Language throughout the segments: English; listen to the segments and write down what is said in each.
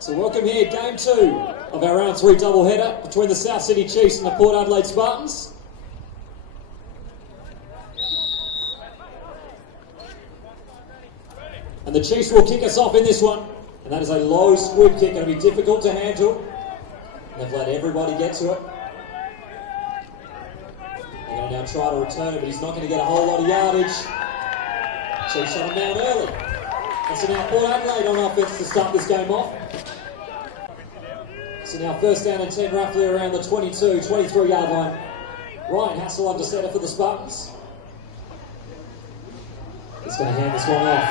So welcome here, game 2 of our round 3 doubleheader between the South Sydney Chiefs and the Port Adelaide Spartans. And the Chiefs will kick us off in this one, and that is a low squib kick, going to be difficult to handle. And they've let everybody get to it. They're going to now try to return it, but he's not going to get a whole lot of yardage. Chiefs shut him down early. And so now Port Adelaide on offense to start this game off. So now first down and 10, roughly around the 22, 23 yard line. Ryan Hassel under center for the Spartans. He's going to hand this one off.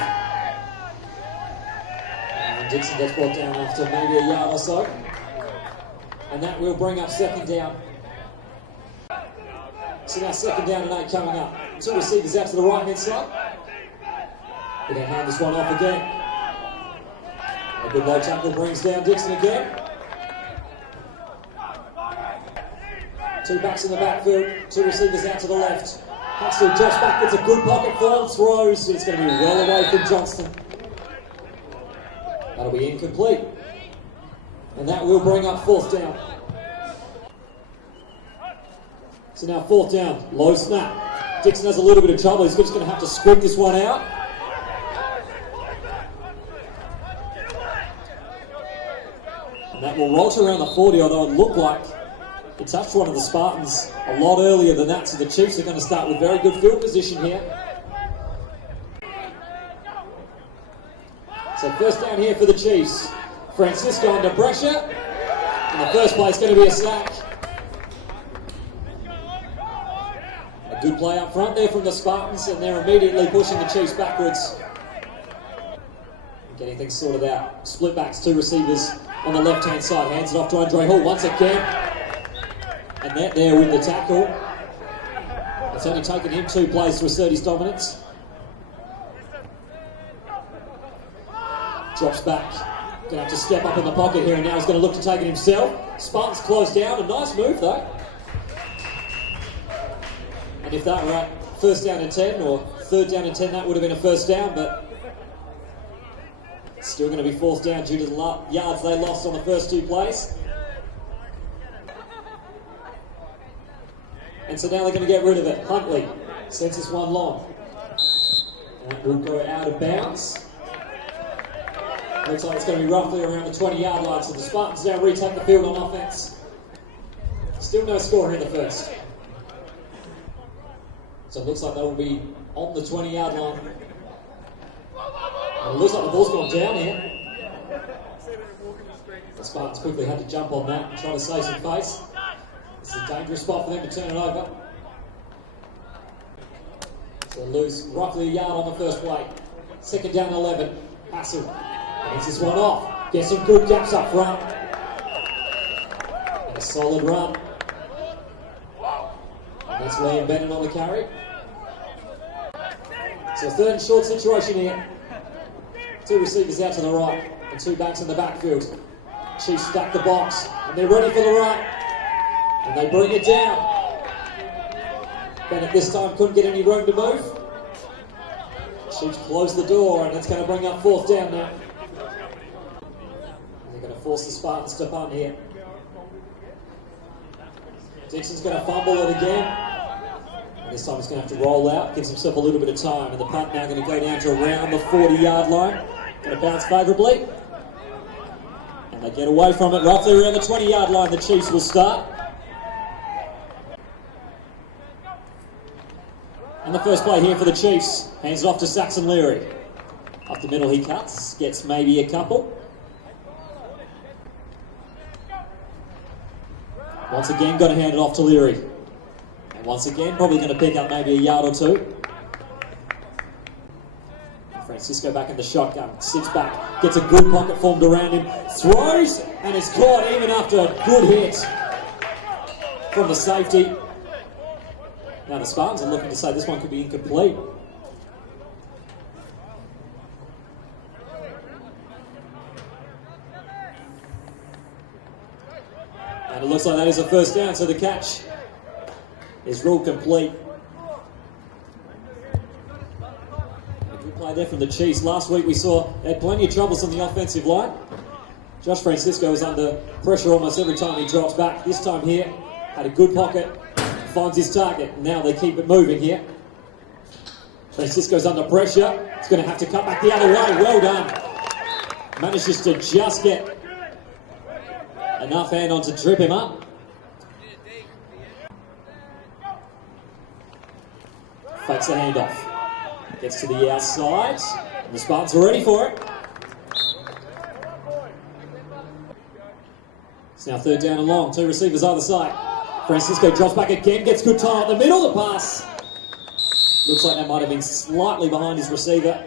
And Dixon gets brought down after maybe a yard or so. And that will bring up second down. So now second down and 8 coming up. 2 receivers out to the right hand side. They're going to hand this one off again. A good low tackle brings down Dixon again. 2 backs in the backfield, 2 receivers out to the left. Hassel drops back, gets a good pocket form, throws. It's going to be well away from Johnston. That'll be incomplete. And that will bring up fourth down. So now fourth down, low snap. Dixon has a little bit of trouble. He's just going to have to squib this one out. And that will roll to around the 40, although it looked like it touched one of the Spartans a lot earlier than that, so the Chiefs are going to start with very good field position here. So first down here for the Chiefs. Francisco under pressure. In the first play, it's going to be a sack. A good play up front there from the Spartans, and they're immediately pushing the Chiefs backwards. Getting things sorted out. Split backs, 2 receivers on the left-hand side. Hands it off to Andre Hall once again. And that there with the tackle. It's only taken him 2 plays to assert his dominance. Drops back. Going to have to step up in the pocket here, and now he's going to look to take it himself. Spartans close down. A nice move though. And if that were at first down and 10 or third down and 10, that would have been a first down, but still going to be fourth down due to the yards they lost on the first 2 plays. And so now they're going to get rid of it. Huntley sends this one long. And it will go out of bounds. Looks like it's going to be roughly around the 20-yard line. So the Spartans now retake the field on offense. Still no score here in the first. So it looks like they will be on the 20-yard line. And it looks like the ball's gone down here. The Spartans quickly had to jump on that and try to save some face. It's a dangerous spot for them to turn it over. So lose roughly a yard on the first play. Second down 11. Hassel gets this one off. Gets some good gaps up front. And a solid run. And that's Liam Bennett on the carry. So third and short situation here. 2 receivers out to the right and 2 backs in the backfield. Chiefs stack the box and they're ready for the run. And they bring it down. Bennett this time couldn't get any room to move. Chiefs close the door, and it's going to bring up fourth down now. And they're going to force the Spartans to punt here. Dixon's going to fumble it again. And this time he's going to have to roll out, gives himself a little bit of time. And the punt now going to go down to around the 40-yard line. Going to bounce favourably. And they get away from it roughly around the 20-yard line. The Chiefs will start. And the first play here for the Chiefs. Hands it off to Saxon Leary. Up the middle he cuts. Gets maybe a couple. Once again, got to hand it off to Leary. And once again, probably going to pick up maybe a yard or 2. Francisco back in the shotgun. Sits back. Gets a good pocket formed around him. Throws. And it's caught even after a good hit from the safety. Now the Spartans are looking to say this one could be incomplete. And it looks like that is a first down, so the catch is ruled complete. A good play there from the Chiefs. Last week we saw they had plenty of troubles on the offensive line. Josh Francisco is under pressure almost every time he drops back. This time here, had a good pocket, finds his target. Now they keep it moving here. Francisco's under pressure. He's going to have to cut back the other way. Well done. Manages to just get enough hand on to trip him up. Fakes the handoff. Gets to the outside. And the Spartans are ready for it. It's now third down and long. Two receivers either side. Francisco drops back again. Gets good time up the middle. The pass. Looks like that might have been slightly behind his receiver.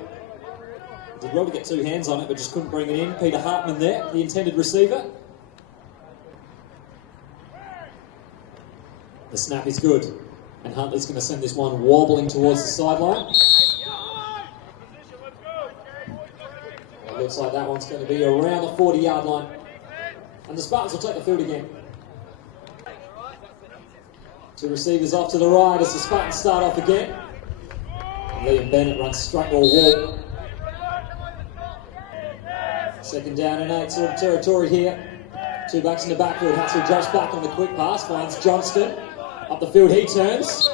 Did well to get two hands on it, but just couldn't bring it in. Peter Hartman there, the intended receiver. The snap is good. And Huntley's going to send this one wobbling towards the sideline. It looks like that one's going to be around the 40-yard line. And the Spartans will take the field again. Two receivers off to the right as the Spartans start off again. And Liam Bennett runs straight to a wall. Second down and 8 sort of territory here. Two backs in the backfield. Hassel drops back on the quick pass. Finds Johnston. Up the field he turns.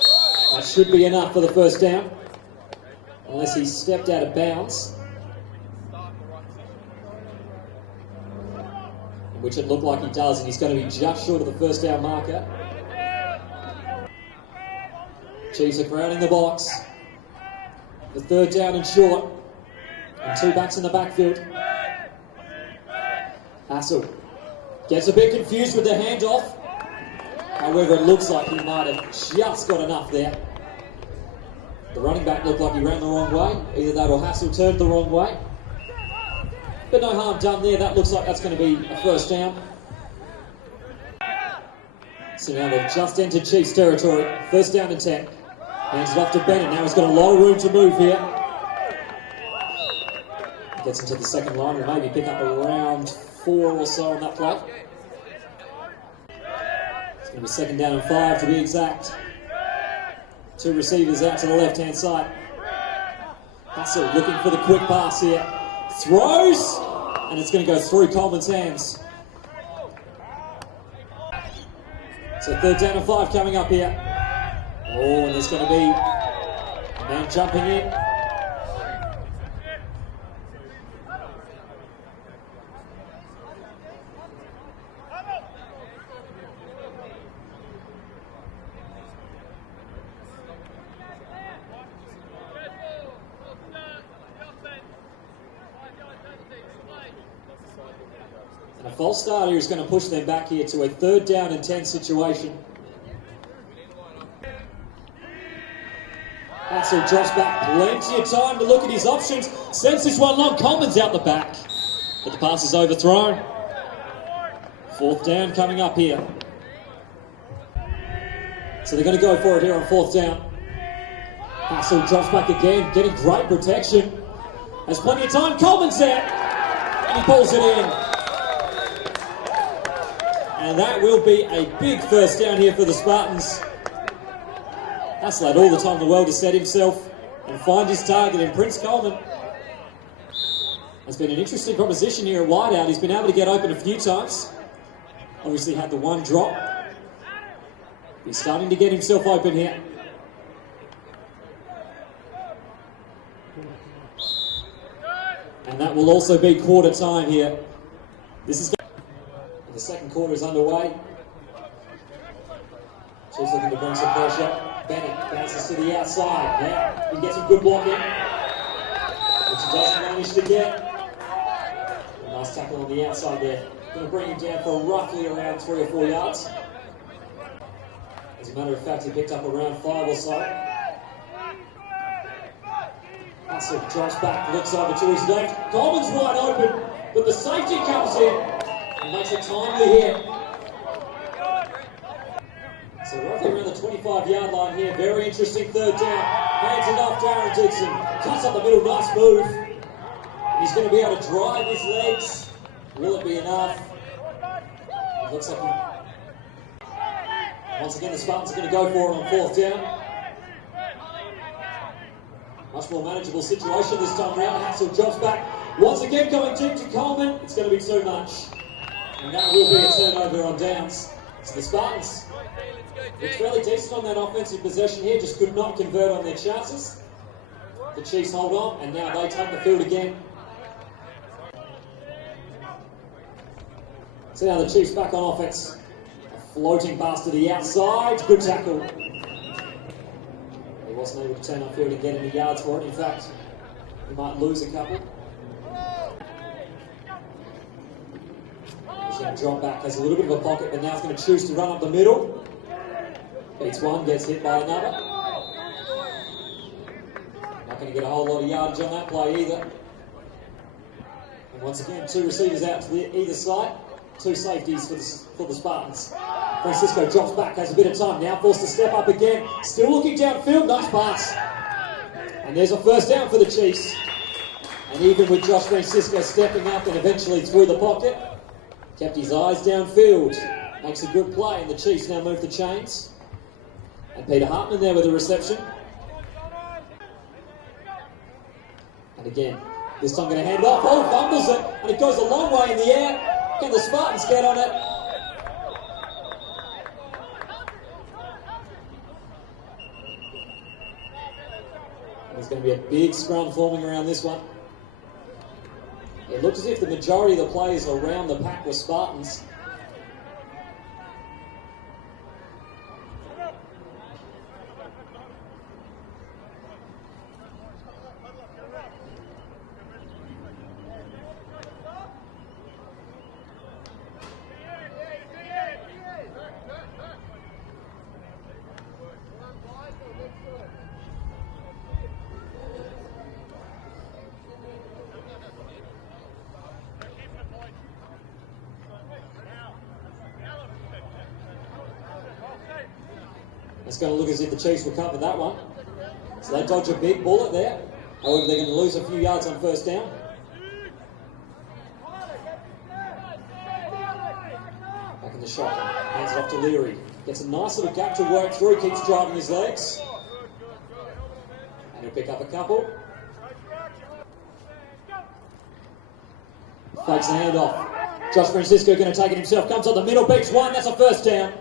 That should be enough for the first down. Unless he stepped out of bounds. Which it looked like he does, and he's going to be just short of the first down marker. Chiefs are crowding the box. The third down and short. And two backs in the backfield. Hassel gets a bit confused with the handoff. However, it looks like he might have just got enough there. The running back looked like he ran the wrong way. Either that or Hassel turned the wrong way. But no harm done there. That looks like that's going to be a first down. So now they've just entered Chiefs territory. First down and 10. Hands it off to Bennett. Now he's got a lot of room to move here. Gets into the second line and maybe pick up around 4 or so on that play. It's going to be second down and 5 to be exact. Two receivers out to the left-hand side. Hassel looking for the quick pass here. Throws, and it's going to go through Coleman's hands. So third down and 5 coming up here. Oh, and there's going to be a man jumping in. And a false start here is going to push them back here to a third down and 10 situation. Hassel drops back, plenty of time to look at his options. Sends this one long, Coleman's out the back. But the pass is overthrown. Fourth down coming up here. So they're going to go for it here on fourth down. Hassel drops back again, getting great protection. Has plenty of time, Coleman's there. And he pulls it in. And that will be a big first down here for the Spartans. Hassel had all the time in the world to set himself and find his target in Prince Coleman. It's been an interesting proposition here at wideout. He's been able to get open a few times. Obviously had the one drop. He's starting to get himself open here. And that will also be quarter time here. This is the second quarter is underway. Chiefs looking to bring some pressure. Bennett bounces to the outside. Now he gets some good blocking, which he doesn't manage to get. A nice tackle on the outside there. Going to bring him down for roughly around 3 or 4 yards. As a matter of fact, he picked up around 5 or so. Hassel drops back, looks over to his left. Coleman's wide open, but the safety comes in and makes a timely hit. So roughly around the 25-yard line here. Very interesting third down. Hands it off, Darren Dixon. Cuts up the middle, nice move. And he's going to be able to drive his legs. Will it be enough? It looks like once again the Spartans are going to go for it on fourth down. Much more manageable situation this time around. Hassel drops back, Once again going deep to Coleman, it's going to be too much. And that will be a turnover on downs. So the Spartans looked fairly decent on that offensive possession here, just could not convert on their chances. The Chiefs hold on, and now they take the field again. So now the Chiefs back on offense. A floating pass to the outside, good tackle. He wasn't able to turn upfield and get any yards for it. In fact, he might lose a couple. He's going to drop back, has a little bit of a pocket, but now he's going to choose to run up the middle. Beats one, gets hit by another. Not going to get a whole lot of yardage on that play either. And once again, two receivers out to either side. Two safeties for the Spartans. Francisco drops back, has a bit of time, now forced to step up again. Still looking downfield, nice pass. And there's a first down for the Chiefs. And even with Josh Francisco stepping up and eventually through the pocket, kept his eyes downfield. Makes a good play, and the Chiefs now move the chains. And Peter Hartman there with the reception. And again, this time going to hand it off. Oh, fumbles it, and it goes a long way in the air. Can the Spartans get on it? There's going to be a big scrum forming around this one. It looked as if the majority of the players around the pack were Spartans. It's going to look as if the Chiefs will cover that one. So they dodge a big bullet there. However, they're going to lose a few yards on first down. Back in the shotgun. Hands it off to Leary. Gets a nice little gap to work through. Keeps driving his legs. And he'll pick up a couple. Fakes the handoff. Josh Francisco going to take it himself. Comes up the middle. Beats one. That's a first down.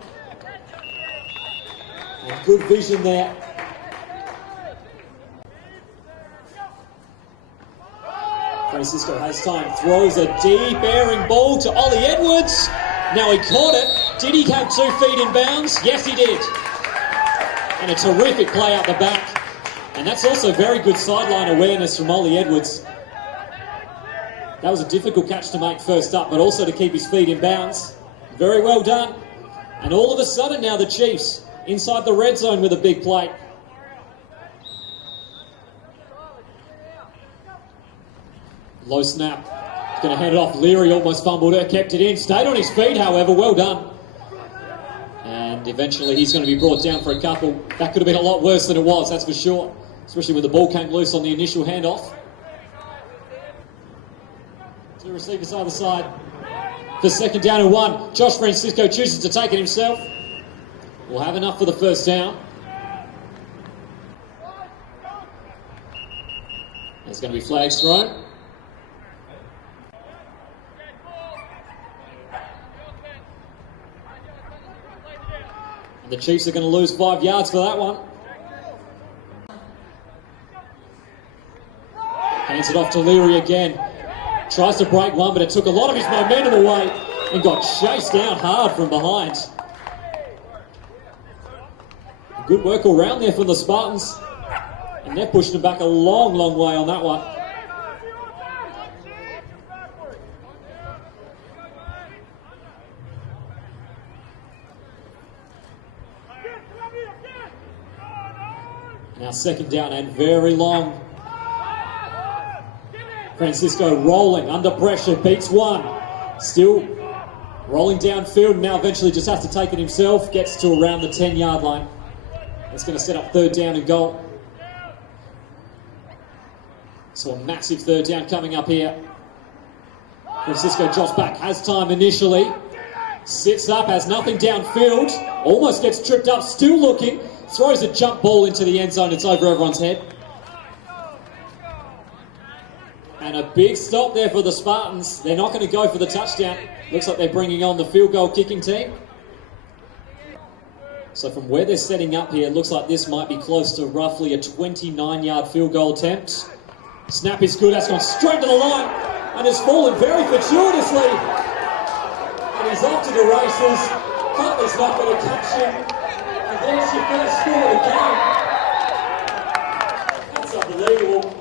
And good vision there. Francisco has time, throws a deep airing ball to Ollie Edwards. Now he caught it. Did he have 2 feet in bounds? Yes, he did. And a terrific play out the back. And that's also very good sideline awareness from Ollie Edwards. That was a difficult catch to make first up, but also to keep his feet in bounds. Very well done. And all of a sudden now the Chiefs inside the red zone with a big play. Low snap. He's going to hand it off. Leary almost fumbled it, kept it in. Stayed on his feet, however. Well done. And eventually he's going to be brought down for a couple. That could have been a lot worse than it was, that's for sure. Especially when the ball came loose on the initial handoff. Two receivers either side. For second down and 1. Josh Francisco chooses to take it himself. We'll have enough for the first down. There's going to be flags thrown. And the Chiefs are going to lose 5 yards for that one. Hands it off to Leary again. Tries to break one, but it took a lot of his momentum away and got chased down hard from behind. Good work all round there from the Spartans. And they're pushing them back a long, long way on that one. Now second down and very long. Francisco rolling, under pressure, beats one. Still rolling downfield, now eventually just has to take it himself. Gets to around the 10-yard line. It's going to set up third down and goal. So a massive third down coming up here. Francisco drops back, has time initially. Sits up, has nothing downfield. Almost gets tripped up, still looking. Throws a jump ball into the end zone. It's over everyone's head. And a big stop there for the Spartans. They're not going to go for the touchdown. Looks like they're bringing on the field goal kicking team. So from where they're setting up here, it looks like this might be close to roughly a 29-yard field goal attempt. Snap is good. That's gone straight to the line and has fallen very fortuitously. And he's off to the races. Cutler's not going to catch him. And there's your first score of the game. That's unbelievable.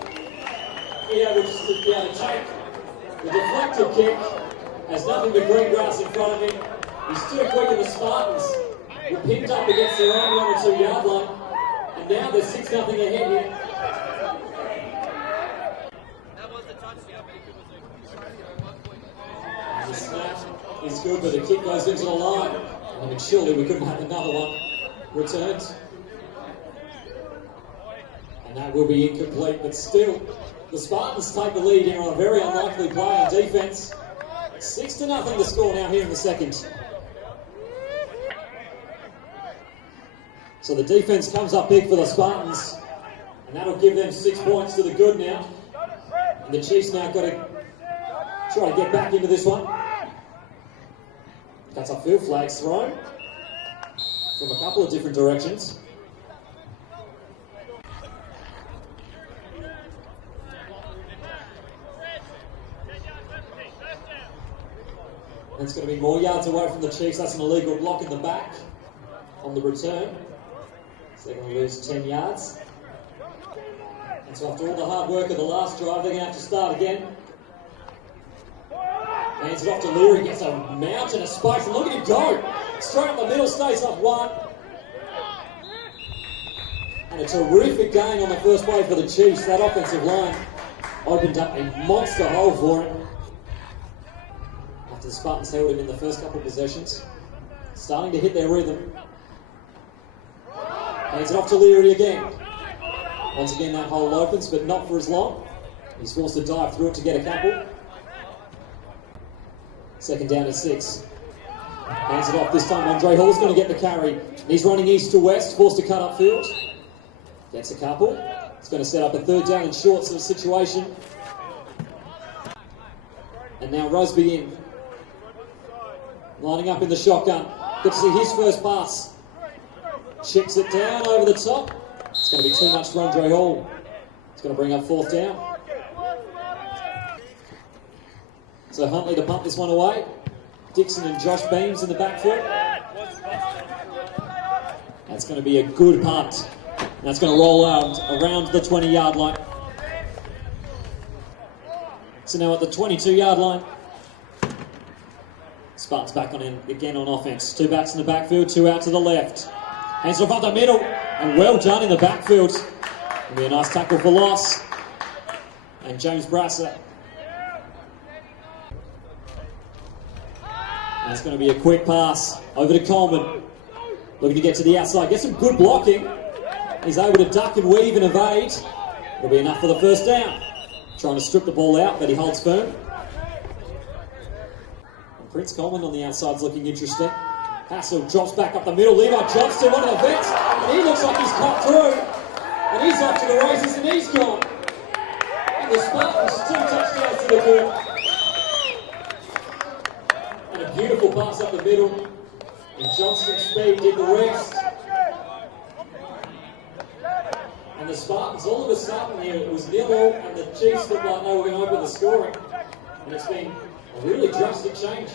Be able to take the deflected kick. Has nothing but green grass in front of him. He's too quick in the Spartans. We're pinned up against their own 1 or 2 yard line. And now they're 6-0 ahead here. That was the touchdown, but it The snap is good, but the kick goes into the line. I mean, surely we couldn't have another one returned. And that will be incomplete, but still, the Spartans take the lead here on a very unlikely play on defence. 6-0 the score now here in the second. So the defence comes up big for the Spartans, and that'll give them 6 points to the good now. And the Chiefs now got to try to get back into this one. Cuts up field, flags thrown from a couple of different directions. And it's going to be more yards away from the Chiefs. That's an illegal block in the back on the return. So they're going to lose 10 yards. And so after all the hard work of the last drive, they're going to have to start again. Hands it off to Leary, gets a mountain of space, and look at him go! Straight up the middle, stays up one. And a terrific gain on the first play for the Chiefs. That offensive line opened up a monster hole for him. After the Spartans held him in the first couple of possessions. Starting to hit their rhythm. Hands it off to Leary again. Once again that hole opens, but not for as long. He's forced to dive through it to get a couple. Second down at 6. Hands it off this time. Andre Hall's going to get the carry. He's running east to west, forced to cut upfield. Gets a couple. It's going to set up a third down and short sort of situation. And now Rosby in. Lining up in the shotgun. Good to see his first pass. Chips it down over the top. It's going to be too much for Andre Hall. It's going to bring up fourth down. So Huntley to pump this one away. Dixon and Josh Beams in the backfield. That's going to be a good punt. That's going to roll out around the 20-yard line. So now at the 22-yard line. Spartans back on in again on offense. 2 backs in the backfield, 2 out to the left. Hands off up the middle, and well done in the backfield. It'll be a nice tackle for loss. And James Brasser. That's going to be a quick pass over to Coleman. Looking to get to the outside, get some good blocking. He's able to duck and weave and evade. It'll be enough for the first down. Trying to strip the ball out, but he holds firm. And Prince Coleman on the outside's looking interesting. Hassel drops back up the middle. Levi Johnston, one of the vets, and he looks like he's cut through. And he's off to the races, and he's gone. And the Spartans 2 touchdowns to the good. And a beautiful pass up the middle. And Johnston's speed did the rest. And the Spartans, all of a sudden here, it was 0-0, and the Chiefs looked like they were going to open the scoring. And it's been a really drastic change.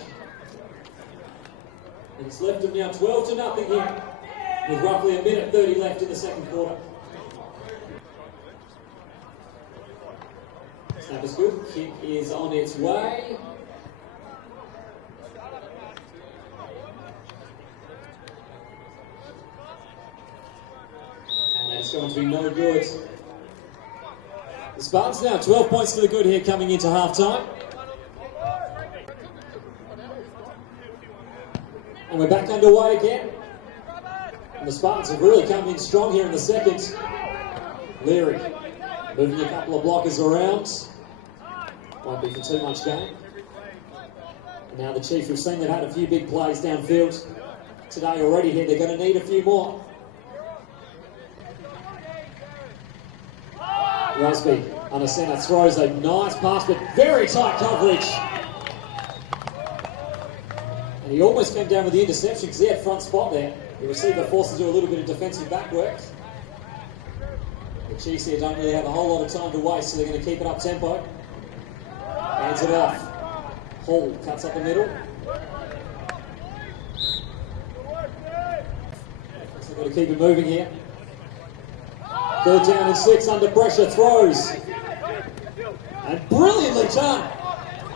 And it's left them now 12-0 here, with roughly a minute 30 left in the second quarter. Snap is good. Kick is on its way. And it's going to be no good. The Spartans now 12 points to the good here coming into halftime. And we're back underway again. And the Spartans have really come in strong here in the second. Leary moving a couple of blockers around. Won't be for too much gain. And now the Chiefs, we've seen they've had a few big plays downfield today already here. They're going to need a few more. Rosby Under centre throws a nice pass, but very tight coverage. And he almost came down with the interception because he had front spot there. The receiver forced to do a little bit of defensive back work. The Chiefs here don't really have a whole lot of time to waste, so they're going to keep it up tempo. Hands it off. Hall cuts up the middle. So they've got to keep it moving here. 3rd down and 6, under pressure, throws. And brilliantly done.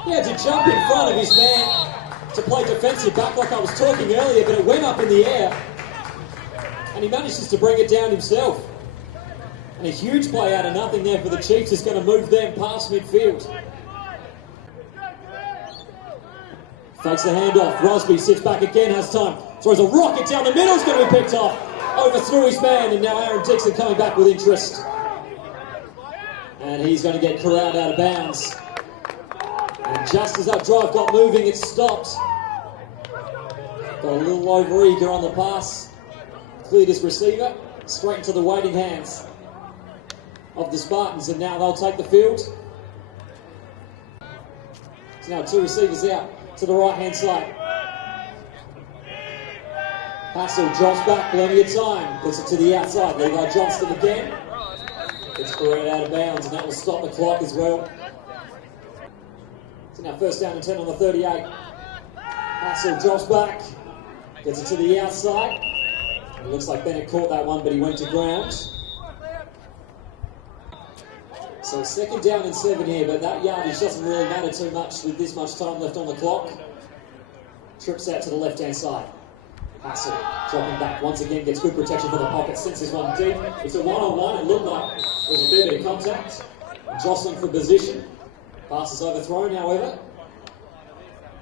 He had to jump in front of his man to play defensive back like I was talking earlier, but it went up in the air. And he manages to bring it down himself. And a huge play out of nothing there for the Chiefs is going to move them past midfield. Fakes the handoff. Rosby sits back again, has time. Throws a rocket down the middle, it's going to be picked off. Overthrew his man, and now Aaron Dixon coming back with interest. And he's going to get corralled out of bounds. And just as that drive got moving, it stopped. Got a little over-eager on the pass. Cleared his receiver, straight into the waiting hands of the Spartans, and now they'll take the field. So now 2 receivers out to the right-hand side. Hassel drops back, plenty of time, puts it to the outside. Levi Johnston again. It's corralled out of bounds, and that will stop the clock as well. So now 1st down and 10 on the 38. Hassel drops back, gets it to the outside. It looks like Bennett caught that one, but he went to ground. So 2nd down and 7 here, but that yardage doesn't really matter too much with this much time left on the clock. Trips out to the left-hand side. Hassel dropping back once again, gets good protection for the pocket, sends this one deep. It's a one-on-one, it looked like there was a fair bit of contact. Jostling for position. Pass is overthrown, however.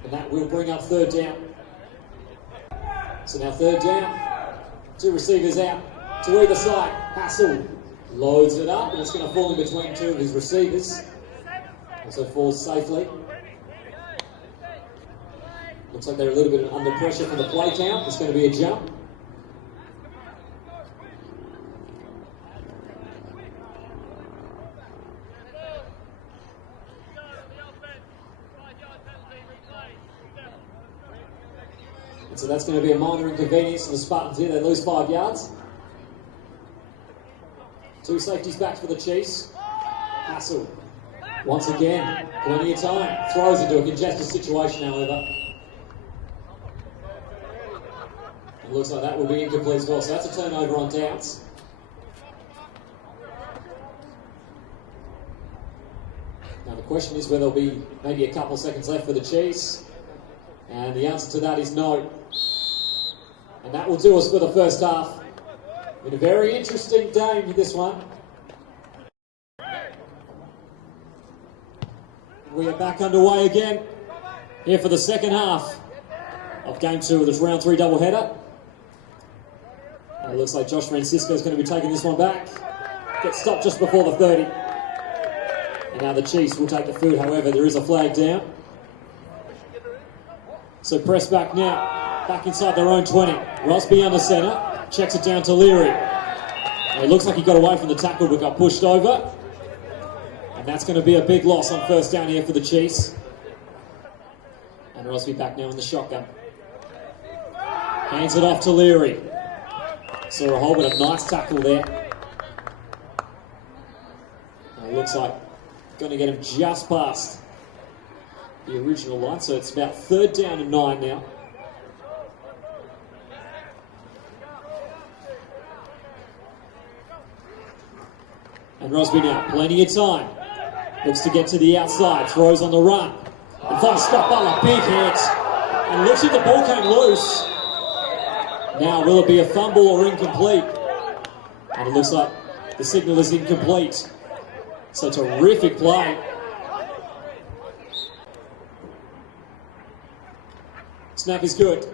And that will bring up 3rd down. So now 3rd down. 2 receivers out to either side. Hassel loads it up, and it's going to fall in between 2 of his receivers. Also falls safely. Looks like they're a little bit under pressure for the play count. It's going to be a jump. And so that's going to be a minor inconvenience for the Spartans here. They lose 5 yards. 2 safeties back for the Chiefs. Hassel, once again, plenty of time. Throws into a congested situation, however. It looks like that will be incomplete as well. So that's a turnover on downs. Now the question is whether there'll be maybe a couple of seconds left for the Chiefs. And the answer to that is no. And that will do us for the first half. In a very interesting game, this one. We are back underway again here for the second half of Game 2 of this Round 3 doubleheader. And it looks like Josh Francisco is going to be taking this one back. Gets stopped just before the 30. And now the Chiefs will take the field, however, there is a flag down. So press back now, back inside their own 20. Rosby under centre, checks it down to Leary. And it looks like he got away from the tackle but got pushed over. And that's going to be a big loss on 1st down here for the Chiefs. And Rosby back now in the shotgun. Hands it off to Leary. Saw a hole, but a nice tackle there. And it looks like going to get him just past the original line, so it's about 3rd down and 9 now. And Rosby now, plenty of time. Looks to get to the outside, throws on the run. And finds Scott Butler, big hit. And looks like the ball came loose. Now, will it be a fumble or incomplete? And it looks like the signal is incomplete. So terrific play. Snap is good.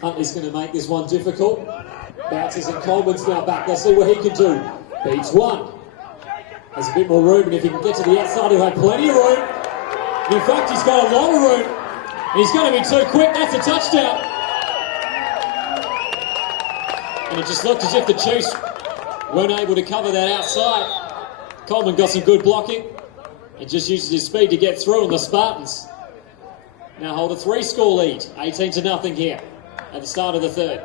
Huntley's going to make this one difficult. Bounces and Coleman's now back. Let's see what he can do. Beats one. Has a bit more room, and if he can get to the outside, he'll have plenty of room. In fact, he's got a lot of room. He's going to be too quick. That's a touchdown. And it just looked as if the Chiefs weren't able to cover that outside. Coleman got some good blocking and just uses his speed to get through, and the Spartans now hold a 3-score lead, 18-0 here at the start of the third.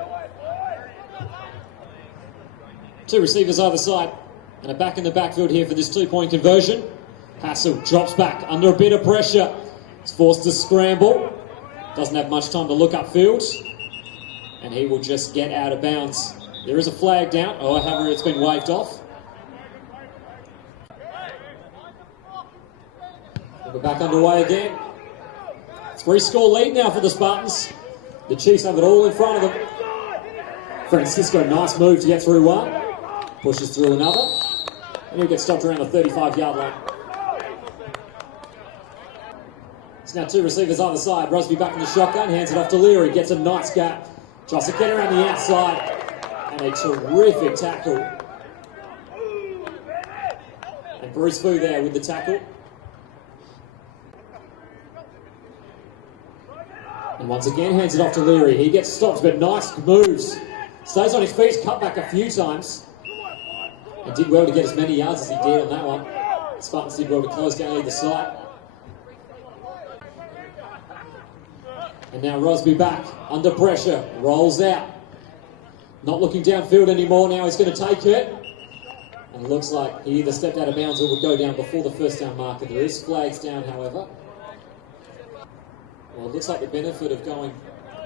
2 receivers either side, and a back in the backfield here for this 2-point conversion. Hassel drops back under a bit of pressure. He's forced to scramble. Doesn't have much time to look upfield, and he will just get out of bounds. There is a flag down. Oh, however, it's been waved off. We're back underway again. 3-score lead now for the Spartans. The Chiefs have it all in front of them. Francisco, nice move to get through one. Pushes through another. And he'll get stopped around the 35-yard line. It's now 2 receivers either side. Rosby back in the shotgun, hands it off to Leary. Gets a nice gap. Tries to get around the outside. And a terrific tackle. And Bruce Fu there with the tackle. And once again, hands it off to Leary. He gets stopped, but nice moves. Stays on his feet, cut back a few times. And did well to get as many yards as he did on that one. The Spartans did well to close down either side. And now Rosby back, under pressure, rolls out. Not looking downfield anymore, now he's going to take it. And it looks like he either stepped out of bounds or would go down before the first down marker. There is flags down, however. Well, it looks like the benefit of going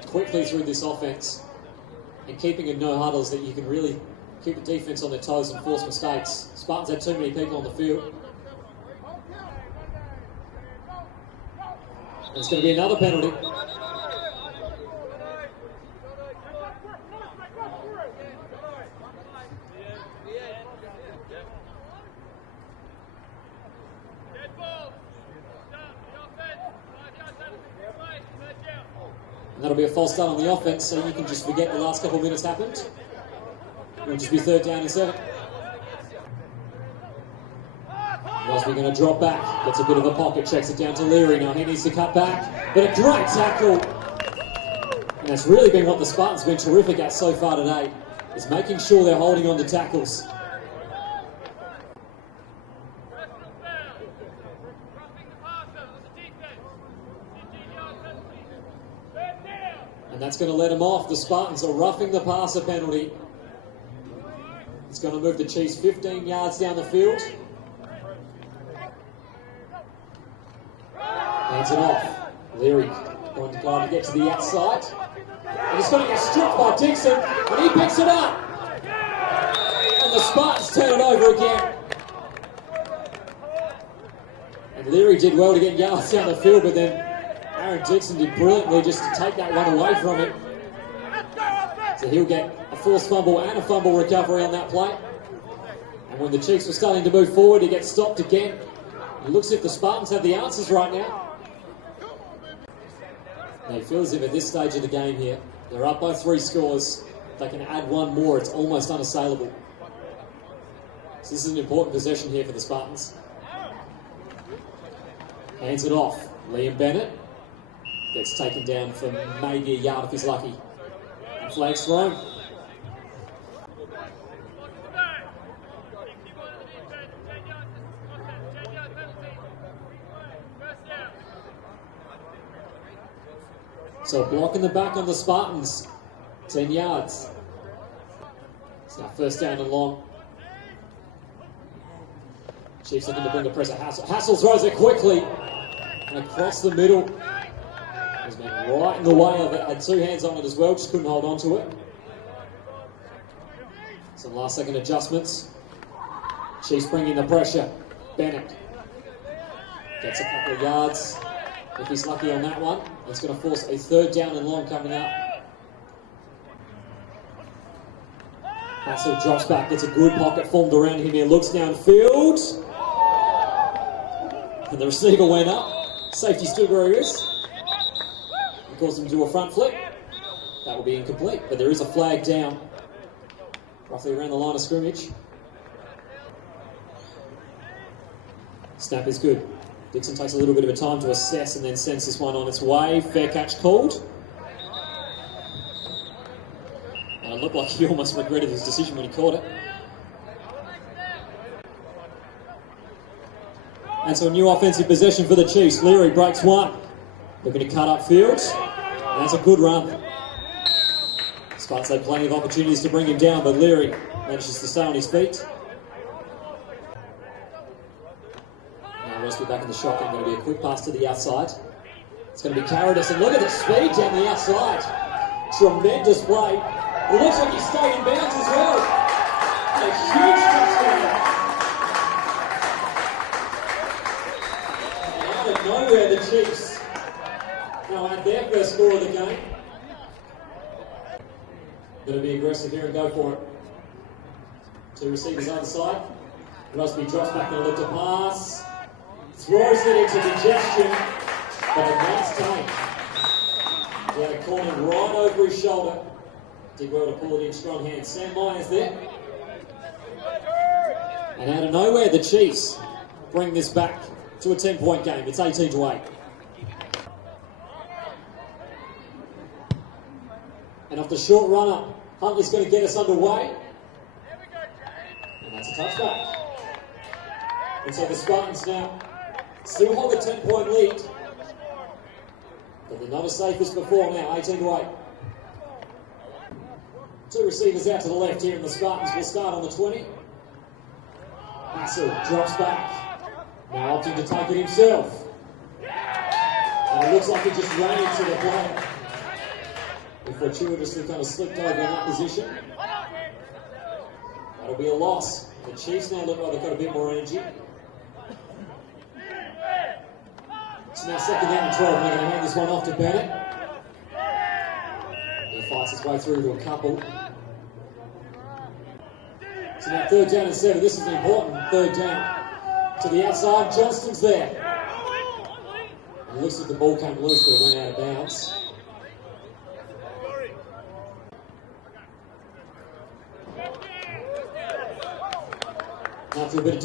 quickly through this offense and keeping in no huddles that you can really keep the defense on their toes and force mistakes. Spartans had too many people on the field. And it's going to be another penalty. And that'll be a false start on the offense, so you can just forget the last couple of minutes happened. It'll just be 3rd down and 7. Rosby going to drop back, gets a bit of a pocket, checks it down to Leary. Now he needs to cut back, but a great tackle. And that's really been what the Spartans have been terrific at so far today, is making sure they're holding on to tackles. And that's going to let him off. The Spartans are roughing the passer penalty. It's going to move the Chiefs 15 yards down the field. Hands it off. Leary going to try to get to the outside. And he's going to get stripped by Dixon, and he picks it up. And the Spartans turn it over again. And Leary did well to get yards down the field, but then Aaron Dixon did brilliantly just to take that one away from him. So he'll get a forced fumble and a fumble recovery on that play. And when the Chiefs were starting to move forward, he gets stopped again. It looks as if the Spartans have the answers right now. And it feels as if at this stage of the game here, they're up by 3 scores. If they can add one more, it's almost unassailable. So this is an important possession here for the Spartans. Hands it off. Liam Bennett gets taken down for maybe a yard if he's lucky. And flags thrown. So block in the back on the Spartans. 10 yards. It's now 1st down and long. Chiefs looking to bring the pressure. Hassel throws it quickly. And across the middle. He's been right in the way of it. Had 2 hands on it as well. Just couldn't hold on to it. Some last second adjustments. Chiefs bringing the pressure. Bennett gets a couple of yards. If he's lucky on that one, it's going to force a 3rd down and long coming up. Hassel drops back, gets a good pocket formed around him here, looks downfield. And the receiver went up. Safety stood where he is. He caused him to do a front flip. That will be incomplete, but there is a flag down. Roughly around the line of scrimmage. Snap is good. Dixon takes a little bit of a time to assess and then sends this one on its way. Fair catch called. And it looked like he almost regretted his decision when he caught it. And so a new offensive possession for the Chiefs. Leary breaks one. Looking to cut up field. And that's a good run. Spartans had plenty of opportunities to bring him down, but Leary manages to stay on his feet. Now Rossby back in the shotgun. Going to be a quick pass to the outside. It's going to be Carradus, and look at the speed down the outside. Tremendous play. It looks like he stayed in bounds as well. A huge touchdown. And out of nowhere, the Chiefs now had their first score of the game. Going to be aggressive here and go for it. Two receivers either side. Rossby drops back, going to look to pass. Throws it into congestion, but a nice take. He had a corner right over his shoulder. Did well to pull it in strong hands. Sam Myers there. And out of nowhere, the Chiefs bring this back to a 10-point game. It's 18-8. And off the short runner, Huntley's going to get us underway. And that's a touchback. And so the Spartans now still hold a 10-point lead. But they're not as safe as before now, 18-8. Two receivers out to the left here, and the Spartans will start on the 20. Hassel drops back. Now opting to take it himself. And it looks like he just ran into the player. He fortuitously kind of slipped over in that position. That'll be a loss. The Chiefs now look like they've got a bit more energy. It's now second down and 12, and they're going to hand this one off to Bennett. He fights his way through to a couple. So now third down and 7. This is an important third down. To the outside, Johnston's there. And it looks like the ball came loose, but it went out of bounds. After a bit of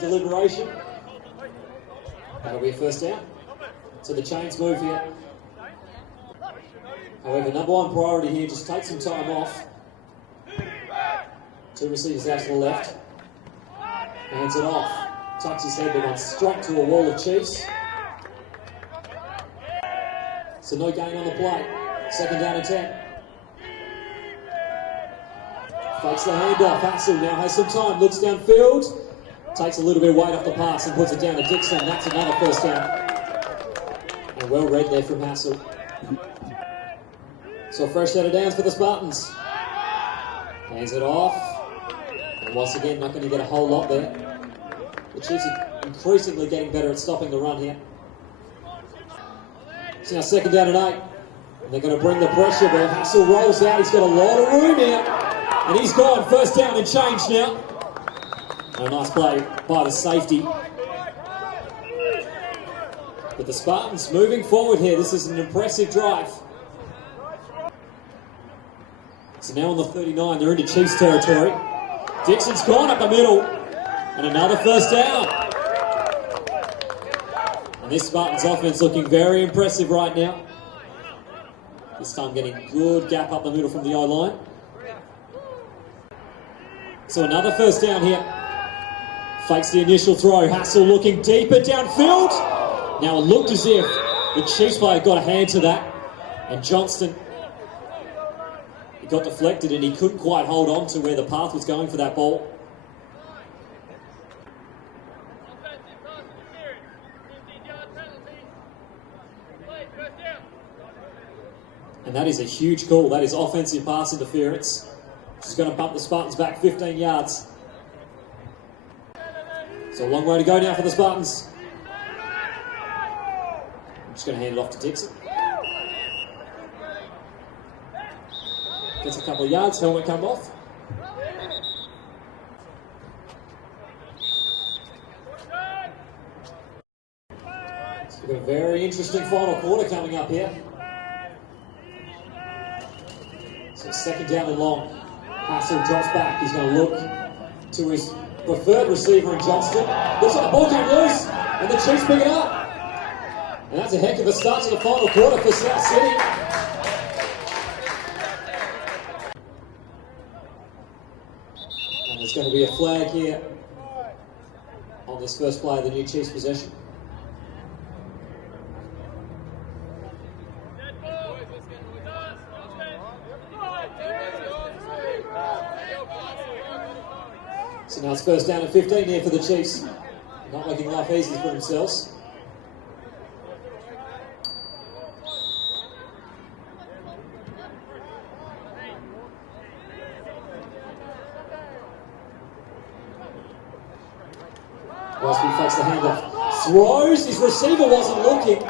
deliberation, that'll be a first down. So the chains move here. However, number one priority here, just take some time off. Two receivers out to the left. Hands it off. Tucks his head, but runs straight to a wall of Chiefs. So no gain on the play. Second down and 10. Fakes the handoff. Hassel now has some time. Looks downfield. Takes a little bit of weight off the pass and puts it down to Dixon. That's another first down. And well read there from Hassel. So a fresh set of downs for the Spartans. Hands it off. And once again, not going to get a whole lot there. The Chiefs are increasingly getting better at stopping the run here. It's now second down and 8. And they're going to bring the pressure, but Hassel rolls out. He's got a lot of room here. And he's gone. First down and change now. And a nice play by the safety. But the Spartans moving forward here. This is an impressive drive. So now on the 39, they're into Chiefs territory. Dixon's gone up the middle. And another first down. And this Spartans offense looking very impressive right now. This time getting good gap up the middle from the O-line. So another first down here. Fakes the initial throw. Hassel looking deeper downfield. Now it looked as if the Chiefs player got a hand to that. And Johnston, he got deflected and he couldn't quite hold on to where the path was going for that ball. And that is a huge call. That is offensive pass interference. She's going to bump the Spartans back 15 yards. So a long way to go now for the Spartans. I'm just going to hand it off to Dixon. Gets a couple of yards, helmet come off. So we've got a very interesting final quarter coming up here. So second down and long. Hassel drops back. He's going to look to his preferred receiver in Johnston. Looks like the ball came loose, and the Chiefs pick it up. And that's a heck of a start to the final quarter for South City. And there's going to be a flag here on on this first play of the new Chiefs possession. So now it's first down and 15 here for the Chiefs. Not making life easy for themselves. Rosby fakes the handoff. Throws. His receiver wasn't looking.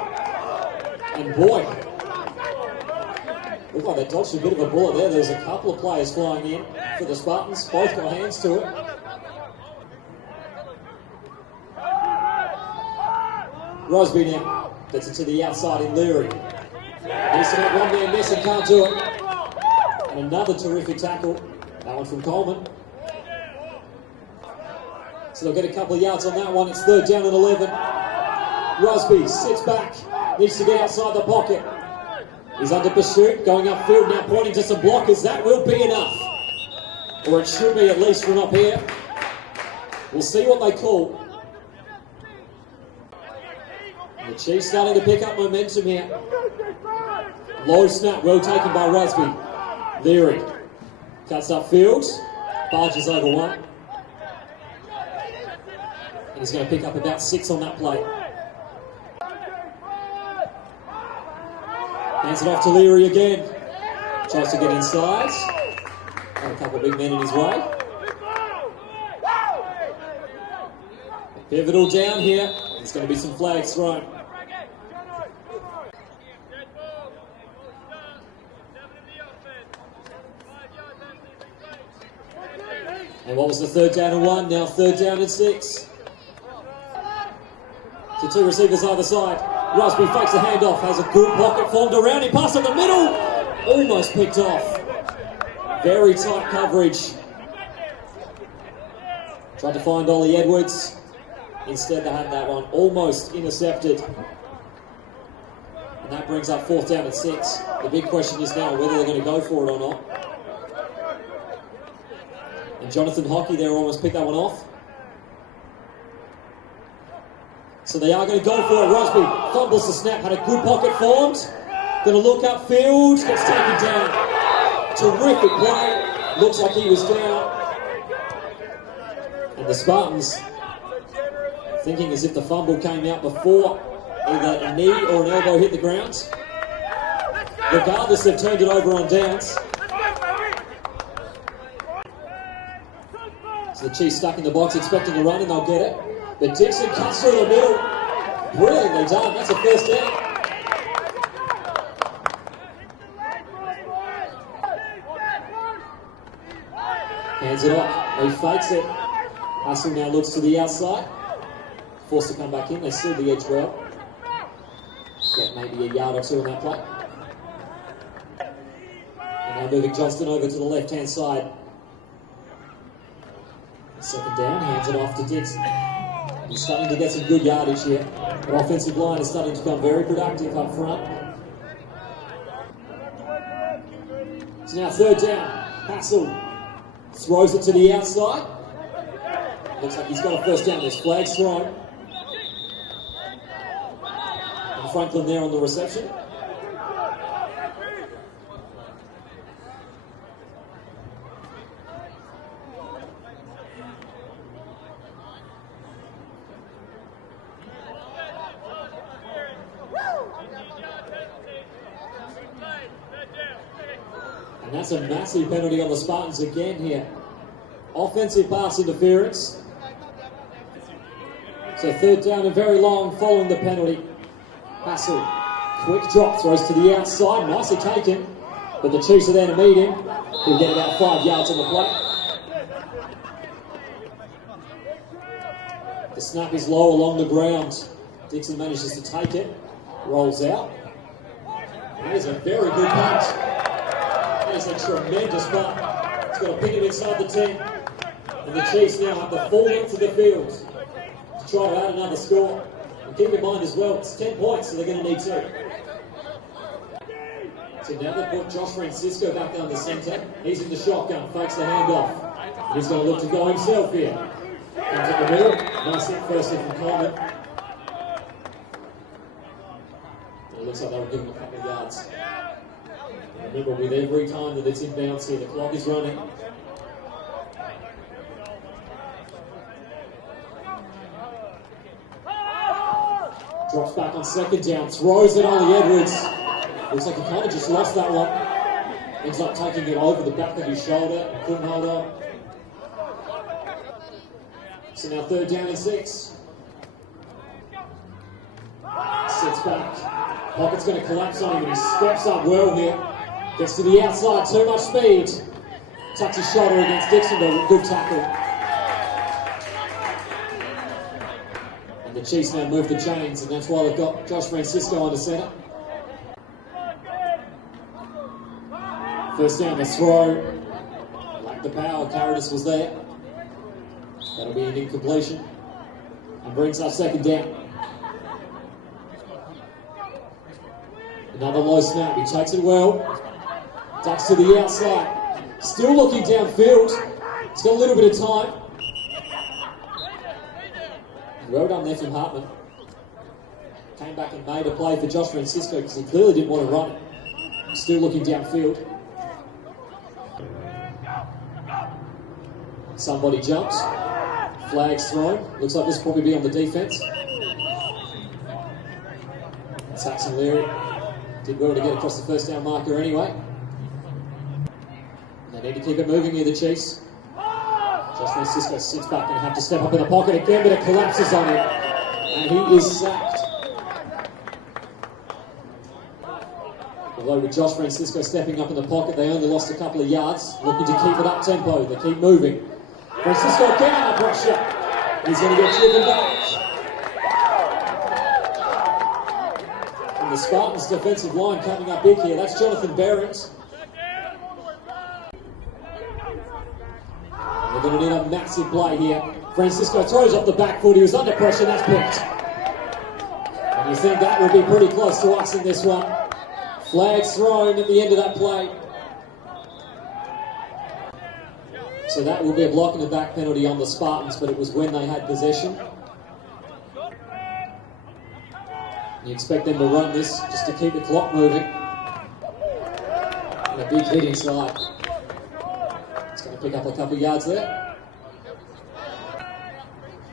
And boy, looked like they dodged a bit of a bullet there. There's a couple of players flying in for the Spartans. Both got hands to it. Rosby now gets it to the outside in Leary. Needs to make one man miss and can't do it. And another terrific tackle. That one from Coleman. So they'll get a couple of yards on that one. It's third down and 11. Rosby sits back. Needs to get outside the pocket. He's under pursuit. Going upfield now, pointing to some blockers. That will be enough. Or it should be, at least from up here. We'll see what they call. The Chiefs starting to pick up momentum here. Low snap, well taken by Rosby. Leary cuts upfield, barges over one. And he's going to pick up about 6 on that play. Hands it off to Leary again. Tries to get inside. Got a couple of big men in his way. Pivotal down here. There's going to be some flags thrown. And what was the third down and 1? Now third down and 6. So 2 receivers either side. Rosby fakes the handoff, has a good pocket formed around him. Pass in the middle. Almost picked off. Very tight coverage. Tried to find Ollie Edwards. Instead they had that one almost intercepted. And that brings up fourth down and 6. The big question is now whether they're going to go for it or not. And Jonathan Hockey there almost picked that one off. So they are going to go for it. Rosby fumbles the snap, had a good pocket formed. Going to look upfield, gets taken down. Terrific play. Looks like he was down. And the Spartans thinking as if the fumble came out before either a knee or an elbow hit the ground. Regardless, they've turned it over on downs. So the Chiefs stuck in the box expecting a run and they'll get it. But Dixon cuts through the middle. Brilliantly done. That's a first down. Hands it off. He fakes it. Hustle now looks to the outside. Forced to come back in. They seal the edge well. Get maybe a yard or 2 on that play. And now moving Johnston over to the left-hand side. Second down. Hands it off to Dixon. He's starting to get some good yardage here. The offensive line is starting to become very productive up front. It's now third down. Hassel throws it to the outside. Looks like he's got a first down. There's flags thrown. And Franklin there on the reception. And that's a massive penalty on the Spartans again here. Offensive pass interference. So third down and very long following the penalty. Hassel, quick drop, throws to the outside, nicely taken. But the Chiefs are there to meet him. He'll get about 5 yards on the play. The snap is low along the ground. Dixon manages to take it, rolls out. That is a very good punch. That is a tremendous punt. It's got to pick him inside the 10. And the Chiefs now have the full length of the field to try to add another score. And keep in mind as well, it's 10 points, so they're going to need 2. So now they've put Josh Francisco back down the centre. He's in the shotgun, fakes the handoff. He's going to look to go himself here. Comes up the middle. Nice hit first hit from Coleman. It looks like they were giving him a couple of yards. Remember, with every time that it's inbounds here, the clock is running. Drops back on second down, throws it Ollie Edwards. Looks like he kind of just lost that one. Ends up taking it over the back of his shoulder and couldn't hold on. So now 3rd down and 6. Sits back. Pocket's going to collapse on him and he steps up well here. Gets to the outside, too much speed. Tucks his shoulder against Dixon, but good tackle. And the Chiefs now move the chains, and that's why they've got Josh Francisco under centre. First down, the throw. Lacked the power, Carradus was there. That'll be an incompletion. And brings up 2nd down. Another low snap, he takes it well. Ducks to the outside. Still looking downfield. He's got a little bit of time. Well done there from Hartman. Came back and made a play for Josh Francisco because he clearly didn't want to run it. Still looking downfield. Somebody jumps. Flags thrown. Looks like this will probably be on the defense. Saxon Leary did well to get across the first down marker anyway. They need to keep it moving here, the Chiefs. Josh Francisco sits back and have to step up in the pocket again, but it collapses on him. And he is sacked. Although with Josh Francisco stepping up in the pocket, they only lost a couple of yards. Looking to keep it up tempo. They keep moving. Francisco again under pressure. He's going to get driven back. And the Spartans' defensive line coming up big here. That's Jonathan Behrens. They're going to need a massive play here. Francisco throws off the back foot. He was under pressure. That's picked. And you think that will be pretty close to us in this one. Flags thrown at the end of that play. So that will be a block and a back penalty on the Spartans, but it was when they had possession. You expect them to run this just to keep the clock moving. And a big hit inside. It's going to pick up a couple of yards there.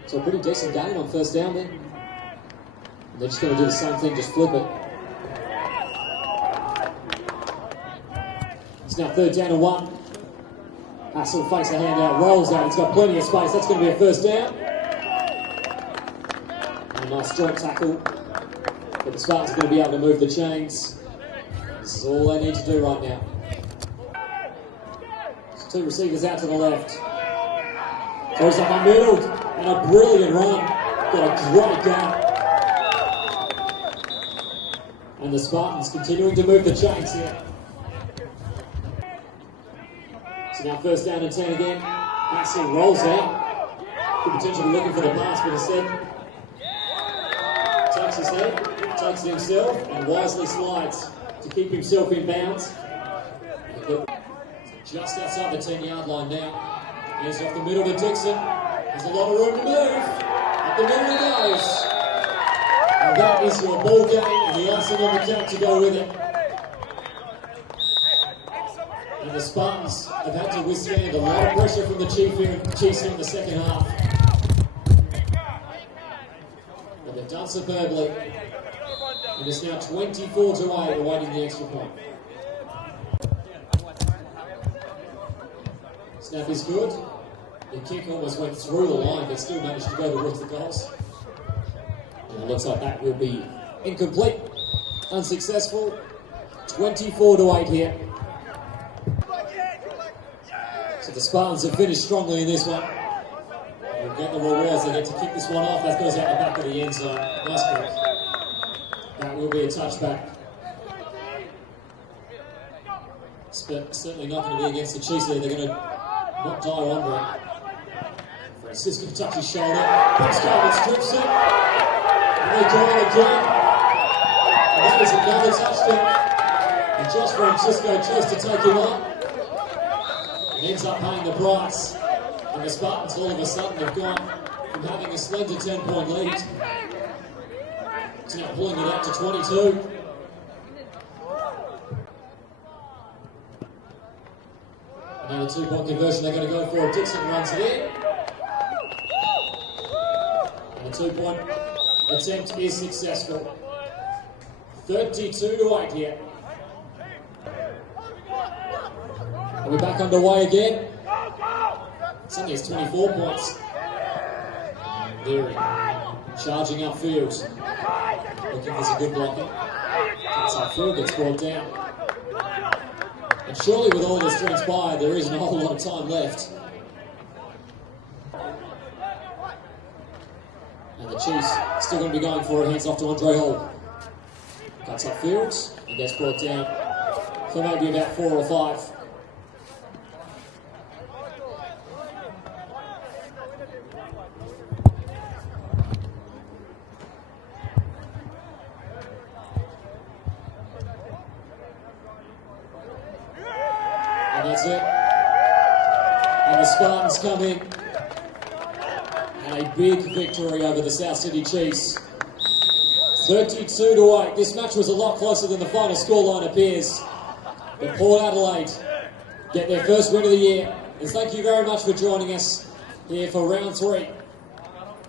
So a pretty decent game on 1st down there. And they're just going to do the same thing, just flip it. It's now 3rd down and 1. Hassel fakes a handout, rolls out. He's got plenty of space. That's going to be a 1st down. And a nice joint tackle. But the Spartans are going to be able to move the chains. This is all they need to do right now. There's 2 receivers out to the left. Throws up unmiddled. And a brilliant run. Got a great gap. And the Spartans continuing to move the chains here. So now 1st down and 10 again. Hassel rolls out. Could potentially be looking for the pass, but instead takes his head, takes it himself, and wisely slides to keep himself in bounds. Just outside the 10-yard line now. Here's off the middle to Dixon. There's a lot of room to move. Up the middle he goes. And that is your ball game, and the icing on the cake to go with it. And the Spartans have had to withstand a lot of pressure from the Chiefs here in the second half. And they've done superbly. And it's now 24-8, awaiting the extra point. Snap is good. The kick almost went through the line, but still managed to go towards the goals. And it looks like that will be incomplete, unsuccessful. 24-8 here. So the Spartans have finished strongly in this one. We'll get the rewards. They get to kick this one off. That goes out the back of the end zone. Nice kick. That will be a touchback. Certainly not going to be against the Chiefs there. They're going to not die on it. Francisco tucks his shoulder. Pascal strips it. And they go on again. And that is another touchdown. And Josh Francisco chose to take him on. And ends up paying the price. And the Spartans all of a sudden have gone from having a slender 10-point lead. It's now pulling it out to 22. Another 2-point conversion they're going to go for. Dixon runs it in. And the 2-point attempt is successful. 32-8 here. And we're back underway again. Sunday has 24 points. Leary charging upfield. Looking for some good blocking. That's upfield, gets brought down. And surely with all this transpired, there isn't a whole lot of time left. And the Chiefs still going to be going for it. Hands off to Andre Hall. Cuts upfield and gets brought down for maybe about 4 or 5. And that's it. And the Spartans come in. And a big victory over the South Sydney Chiefs. 32-8. This match was a lot closer than the final scoreline appears. But Port Adelaide get their first win of the year. And thank you very much for joining us here for round 3.